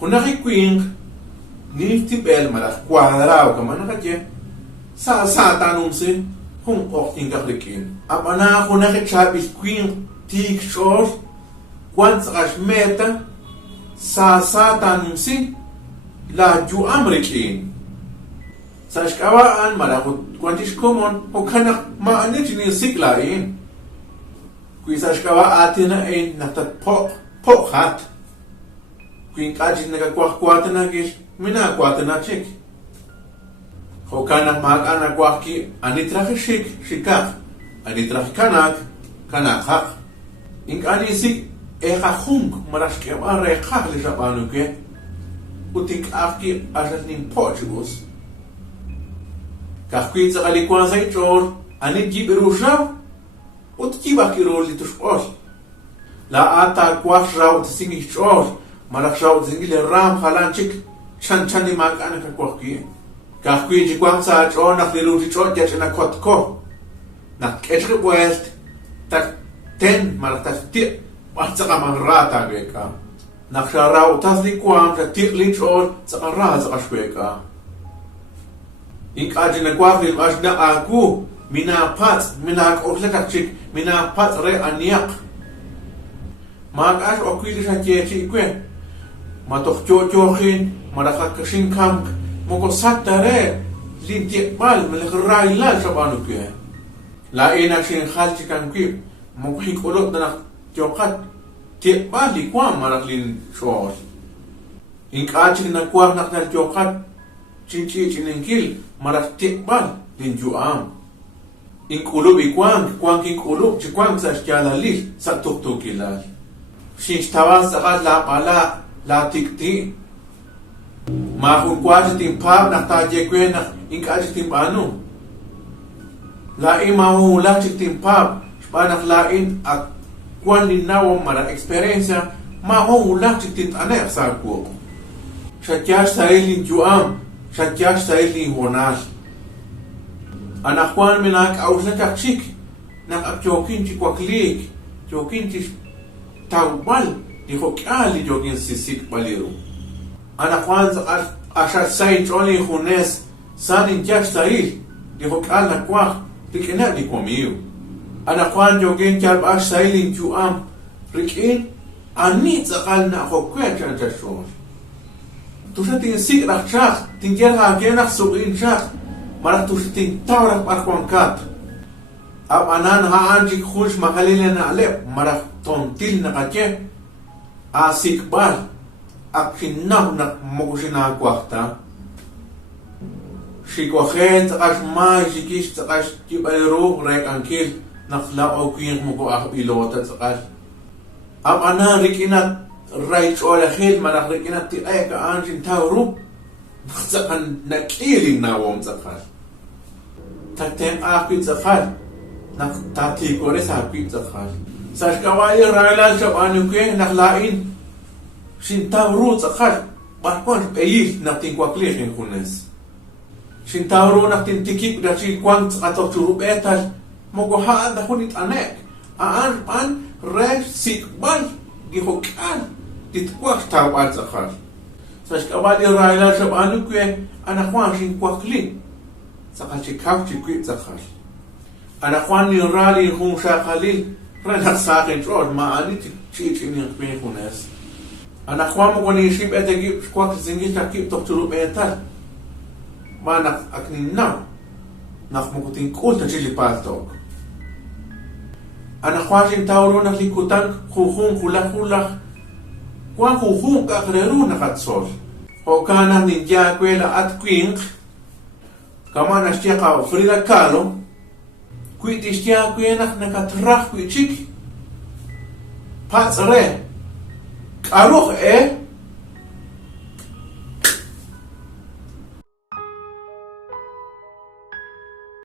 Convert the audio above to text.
Kunaki Queen, niltipel malah kwadraw ka man nakatye, sa tanong si, kung okting kaklikin. Apana kunaki chabis Queen, tik shor, kwan sa meta, sa tanong si, la ju Amerikin. Sa iskawaan, malah kwantis common, o kanak maanit sinisiglain. Kui sa iskawa atin na natatpok-hat. Kui kajit nagagkwak-kwata na gis, minakwata na chik. O kanak mag-anakwak ki, anitraki shikak, anitraki kanakak. Ink anisik, ekahunk, marashkem arekak li sapanu ke, utik aki asat nin Portugus. Kakkuit sa kalikuan sa ichor, anit gibiru siya, ut kiba kirol dito shor. La ata kwak raw singi shor, malak raw singi le ram halanchik, chan di mag-ana kakwak ki. Kakkuit jikwang sa ichor, nakliru di chor, jat na kotko. Naketri buwelt, tak ten, malak tak ti, at saka mangrata beka. Naksharaw tas di kwang, tak ti li chor, saka ra saka shweka. Ink aja nagwak lim as na aku minapat minakokletak chik minapat re aniak mag as okwili sa kieti ikwe matok chochohin madakakasing kam moko satare linti bal malakray la sa banu kwe la ina sin khalchi kan kwe moko hikolot na chokat ti bali kwa maraklin shor ink aja nagwak naknal chokat cinci cinengkil marak tikbal din juam. Inkulub ikwang inkulub cikwang sa syalalil sa tuktukilal. Sinstawas sakat la pala la tikti. Mahukwa sa timpap naktajekwe na inka sa timpano. Lain mahula sa timpap panak lain at kwan linawang marak eksperyensya mahula sa tintaner sa ko. Sa kiyas sa ilin juam Syadjah saya li honas. Anak kwan minak aus na taksik. Nak jokin ci kwaklik. Jokin ci tawbal. Di hokyali jokin sisik baliru. Anak kwan asat sayin choli hones. Sanin jak sayil. Di hokyal na kwak. Rikina di komiyo. Anak kwan jokin jalb as sayilin juam. Rikin anit sakal na hokwet chan chashon. Tusa ting sik rak chak, ting ger ha genak suin chak, marak tusa ting tawrak parkwangkat. Ab anan haan jik khush makalila na alep, marak tontil na katye, asik bal, ak hinaw na mokusin na kwakta. Shikwakhen, takas may, shikis, takas kibaliru, rek angkil, naklao kuyang muko ak ilota, takas. Ab anan rikinat, right ola khil manak rikinat ti ay ka anjin tawru naksakan nakiling nawom zakal takten akit zakal naktati kore sa akit zakal sa kawai railal sa anuke naklain sin tawru zakal bakon peyil nakting kwakli hin kunes sin tawru nakting tikip da si kwang atok churub etal mogohaan da kunit anek aan pan re sikbal gihokan titkwak tawad zakal. Sa skabali raila sa anu kwe anakwan sin kwakli sakal chikaw chikwit zakal. Anakwan ni rali hung sa khalil ranak sa akin chod maani chichin yung kwe kunes. Anakwan mo kuni ship etegi kwak zingi takip tok churub etal. Manak aknin na nakmukuting kulta chilipal tok. Anakwan sin tawro naklikutan kuhung kulak-kulak Kwan kuhung kakreru nakatsol. O kana ninja kwela at kwink. Kama na siya ka Frida Kahlo. Kwiti siya kwena nakatrah kwichik. Patsare. Karok